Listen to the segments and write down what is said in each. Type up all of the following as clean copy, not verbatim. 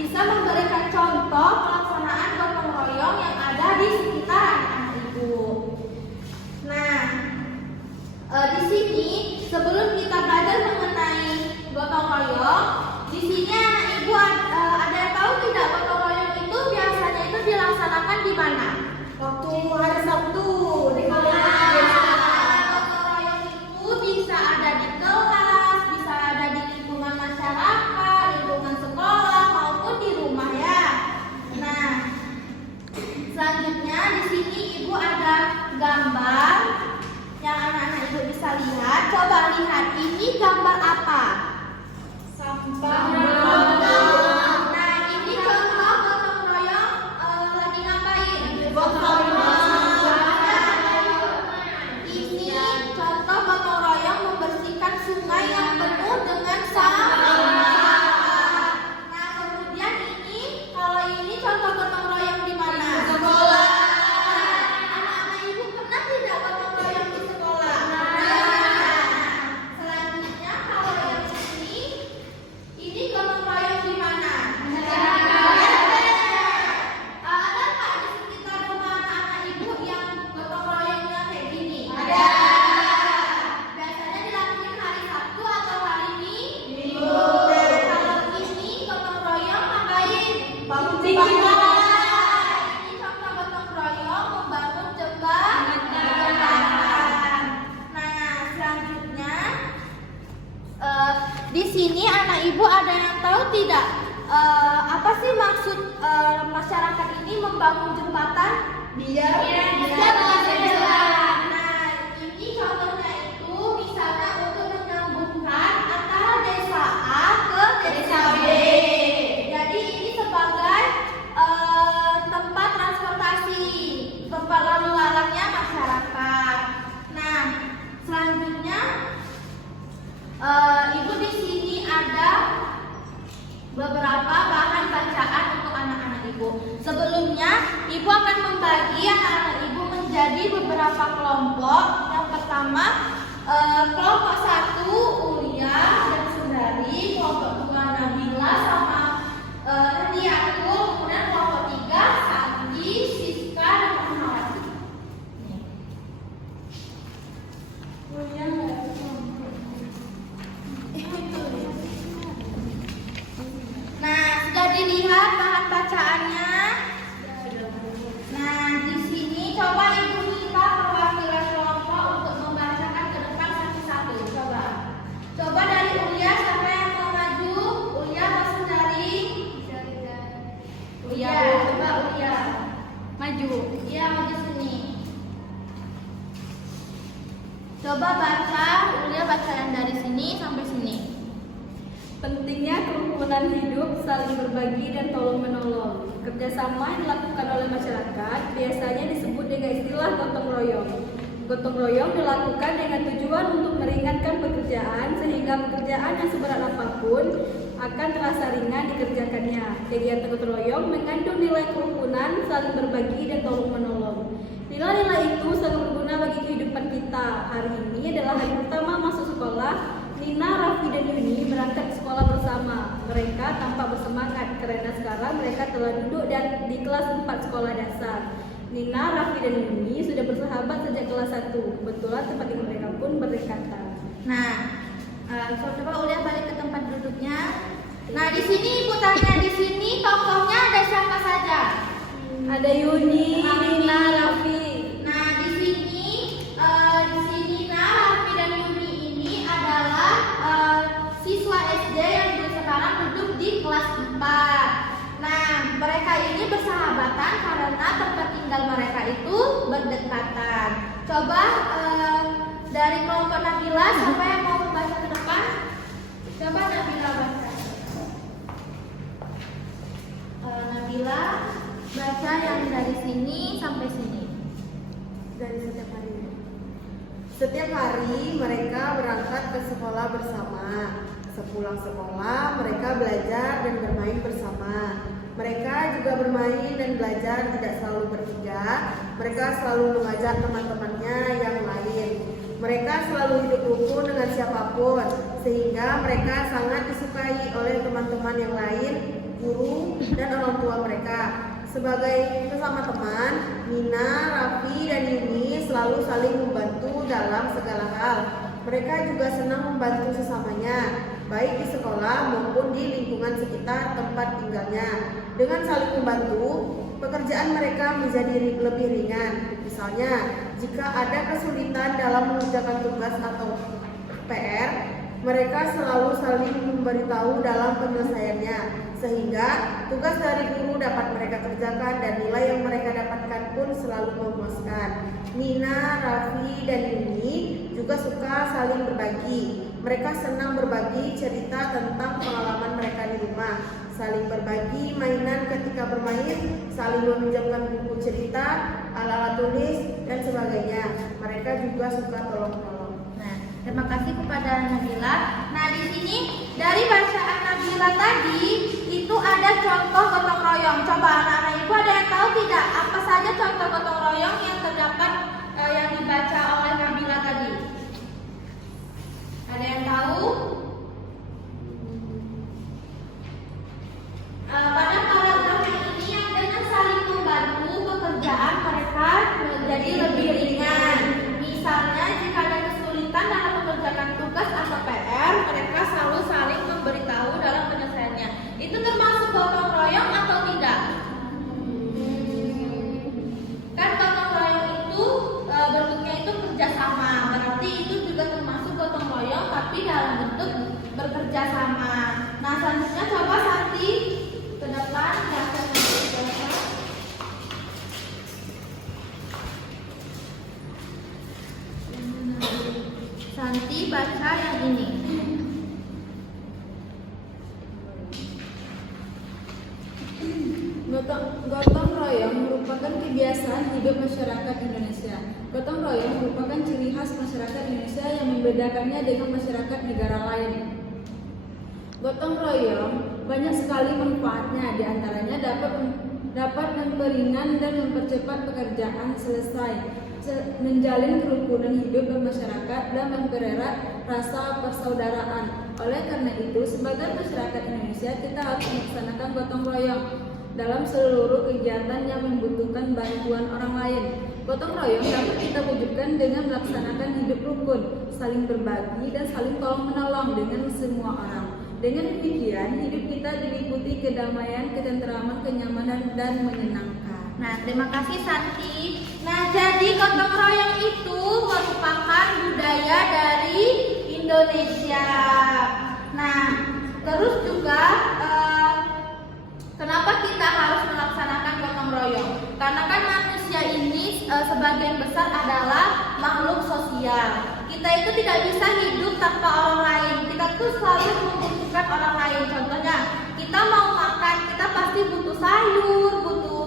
bisa memberikan contoh pelaksanaan gotong royong yang ada di sekitar anak-anak ibu. Nah, di sini sebelum kita belajar mengenai gotong royong, di sini anak ibu ada yang tahu tidak gotong royong itu biasanya itu dilaksanakan di mana? Waktu hari Sabtu di Gotong royong itu bisa ada di kelas, bisa ada di lingkungan masyarakat, lingkungan sekolah maupun di rumah ya. Nah, selanjutnya di sini ibu ada gambar yang anak-anak ibu bisa lihat. Coba lihat, ini gambar apa? sampah. Nah, ini contoh gotong royong lagi ngapain? Gotong Ini contoh gotong royong membersihkan sungai yang penuh dengan sampah. Nah, kemudian ini, kalau ini contoh gotong royong di mana? Sekolah. Anak-anak ibu pernah tidak gotong royong di sekolah? Selanjutnya kalau yang ini gotong royong di mana? Ada nggak di sekitar rumah anak-anak ibu yang gotong royongnya kayak gini? Ada. Biasanya dilakukan hari Sabtu atau hari Minggu. Kalau ini gotong royong ngapain? Bangun Ini jembatan. contoh gotong royong membangun jembatan. Nah, selanjutnya di sini anak ibu ada yang tahu tidak apa sih maksud masyarakat ini membangun jembatan? Biar Nah, ini contohnya itu misalnya untuk menyambungkan antara desa A ke desa B. Jadi ini sebagai tempat transportasi, tempat lalu lalangnya masyarakat. Nah, selanjutnya ibu di sini ada beberapa bahan bacaan untuk anak-anak ibu. Sebelumnya, ibu akan membagi anak-anak ibu menjadi beberapa kelompok. Yang pertama, kelompok 1 Ulia dan Sundari, kelompok 2 Nabila sama Radiatul, kemudian kelompok 3 Santi, Siska dan Rahmawati. Nah, sudah dilihat bahan bacaannya. Nah, di sini coba ibu minta perwakilan kelompok untuk membacakan ke depan satu-satu. Coba dari Ulia, siapa yang mau maju? Ulia atau Sundari? Ulia, coba Ulia maju. Iya, maju sini. Coba baca, Ulia baca yang dari sini sampai sini. Pentingnya kerukunan hidup, saling berbagi dan tolong-menolong. Kerjasama yang dilakukan oleh masyarakat biasanya disebut dengan istilah gotong royong. Gotong royong dilakukan dengan tujuan untuk meringankan pekerjaan sehingga pekerjaan yang seberat apapun akan terasa ringan dikerjakannya. Kegiatan gotong royong mengandung nilai kerukunan, saling berbagi dan tolong-menolong. Nilai-nilai itu sangat berguna bagi kehidupan kita. Hari ini adalah hari pertama masuk sekolah. Nina, Raffi, dan Yuni berangkat ke sekolah bersama. Mereka tampak bersemangat karena sekarang mereka telah duduk di kelas 4 sekolah dasar. Nina, Raffi, dan Yuni sudah bersahabat sejak kelas 1. Kebetulan tempat tinggal mereka pun berdekatan. Nah, coba Ulia balik ke tempat duduknya. Nah, di sini ibu tanya, di sini tokohnya ada siapa saja? Ada Yuni, Nina, Raffi. Nah, di sini Nina, Raffi, dan Yuni ini adalah siswa SD yang sekarang duduk di kelas 4. Nah, mereka ini bersahabatan karena tempat tinggal mereka itu berdekatan. Coba dari kelompok Nabila, siapa yang mau membaca ke depan? Coba Nabila baca. Nabila baca yang dari sini sampai sini. Dari setiap hari. Setiap hari mereka berangkat ke sekolah bersama. Sepulang sekolah mereka belajar dan bermain bersama. Mereka juga bermain dan belajar tidak selalu bertiga. Mereka selalu mengajak teman-temannya yang lain. Mereka selalu hidup rukun dengan siapapun, sehingga mereka sangat disukai oleh teman-teman yang lain guru, dan orang tua mereka. Sebagai sesama teman, Nina, Raffi, dan Yuni selalu saling membantu dalam segala hal. Mereka juga senang membantu sesamanya, baik di sekolah maupun di lingkungan sekitar tempat tinggalnya. Dengan saling membantu, pekerjaan mereka menjadi lebih ringan. Misalnya, jika ada kesulitan dalam mengerjakan tugas atau PR, mereka selalu saling memberitahu dalam penyelesaiannya, sehingga tugas dari guru dapat mereka kerjakan dan nilai yang mereka dapatkan pun selalu memuaskan. Nina, Raffi, dan Yuni juga suka saling berbagi. Mereka senang berbagi cerita tentang pengalaman mereka di rumah, saling berbagi mainan ketika bermain, saling meminjamkan buku cerita, alat-alat tulis, dan sebagainya. Mereka juga suka tolong-menolong. Nah, terima kasih kepada Nabila. Nah, di sini dari bacaan Nabila tadi itu ada contoh gotong royong. Coba anak-anak ibu ada yang tahu tidak apa saja contoh gotong royong yang terdapat yang dibaca oleh Nabila tadi? Ada yang tahu? Pada paragraf ini yang dengan saling membantu pekerjaan mereka menjadi lebih ringan. Misalnya jika ada kesulitan dalam mengerjakan tugas atau PR, mereka selalu saling memberitahu dalam penyelesaiannya. Itu termasuk gotong royong atau tidak? Kan gotong royong itu bentuknya itu kerjasama, berarti itu juga termasuk gotong royong tapi dalam bentuk bekerja sama. Nah, selanjutnya coba Santi ke depan jelaskan lagi. Santi baca yang ini. Gotong royong merupakan kebiasaan hidup masyarakat Indonesia. Gotong royong merupakan ciri khas masyarakat Indonesia yang membedakannya dengan masyarakat negara lain. Gotong royong banyak sekali manfaatnya, diantaranya dapat memperingan dan mempercepat pekerjaan selesai, menjalin kerukunan hidup bermasyarakat dan mempererat rasa persaudaraan. Oleh karena itu, sebagai masyarakat Indonesia kita harus melaksanakan gotong royong dalam seluruh kegiatan yang membutuhkan bantuan orang lain. Gotong royong dapat kita wujudkan dengan melaksanakan hidup rukun, saling berbagi dan saling tolong menolong dengan semua orang. Dengan demikian, hidup kita diliputi kedamaian, ketenteraman, kenyamanan, dan menyenangkan. Nah, terima kasih Santi. Nah, jadi gotong royong itu merupakan budaya dari Indonesia. Nah, terus juga kenapa kita harus melaksanakan gotong royong? Karena kan manusia ini sebagian besar adalah makhluk sosial. Kita itu tidak bisa hidup tanpa orang lain. Kita tuh selalu membutuhkan orang lain. Contohnya, kita mau makan, kita pasti butuh sayur, butuh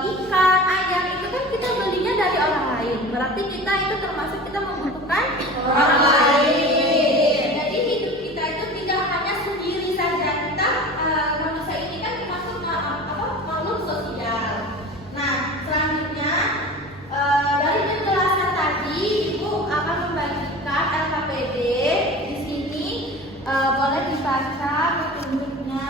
ikan, ayam. Itu kan kita belinya dari orang lain. Berarti kita itu termasuk kita membutuhkan orang lain. Jadi hidup kita itu tidak hanya sendiri saja. Kita manusia ini kan termasuk makhluk sosial. Nah, selanjutnya dari penjelasan tadi, Ibu akan membagikan LKPD. Di sini boleh dibaca petunjuknya.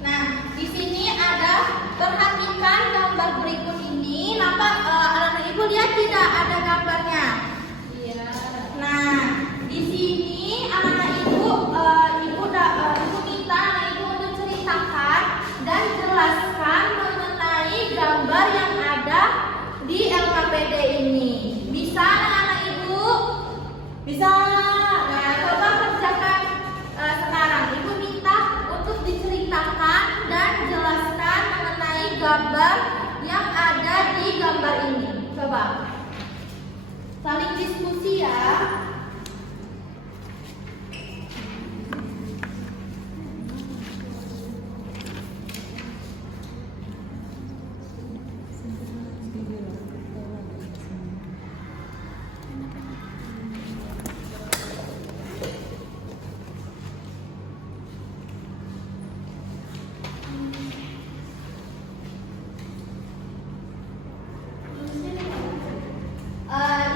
Nah, di sini ada, perhatikan gambar berikut ini. Nampak anak-anak Ibu lihat tidak ada gambarnya? Iya. Nah, di sini anak-anak Ibu, Ibu minta anak Ibu untuk ceritakan dan jelaskan mengenai gambar yang ada di LKPD ini. Bisa anak-anak Ibu? Bisa. Nah, coba kerjakan sekarang. Ibu minta untuk diceritakan dan jelaskan mengenai gambar yang ada di gambar ini. Coba saling diskusi ya.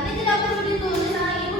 Ini tidak perlu ditulis, anak Ibu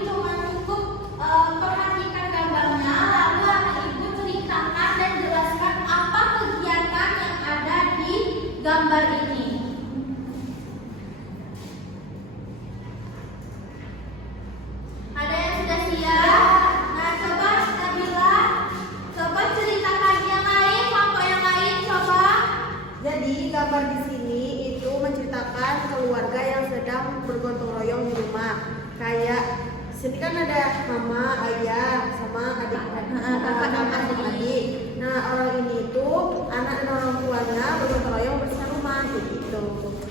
kayak sini kan ada mama, ayah, sama adik, kakak dan adik. Nah, orang ini itu anak dan orang tuanya bergotong royong bersama rumah gitu.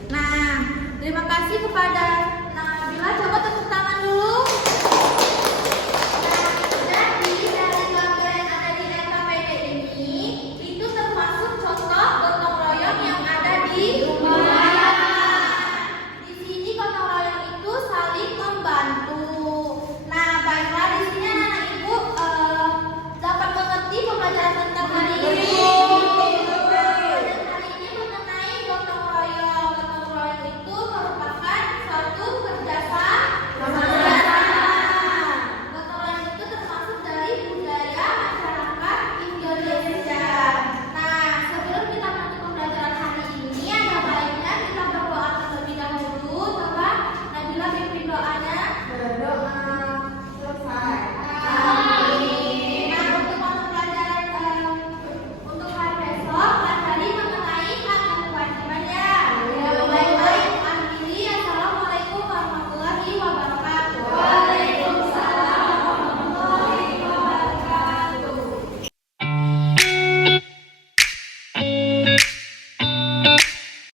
Nah, terima kasih kepada Nabila. Coba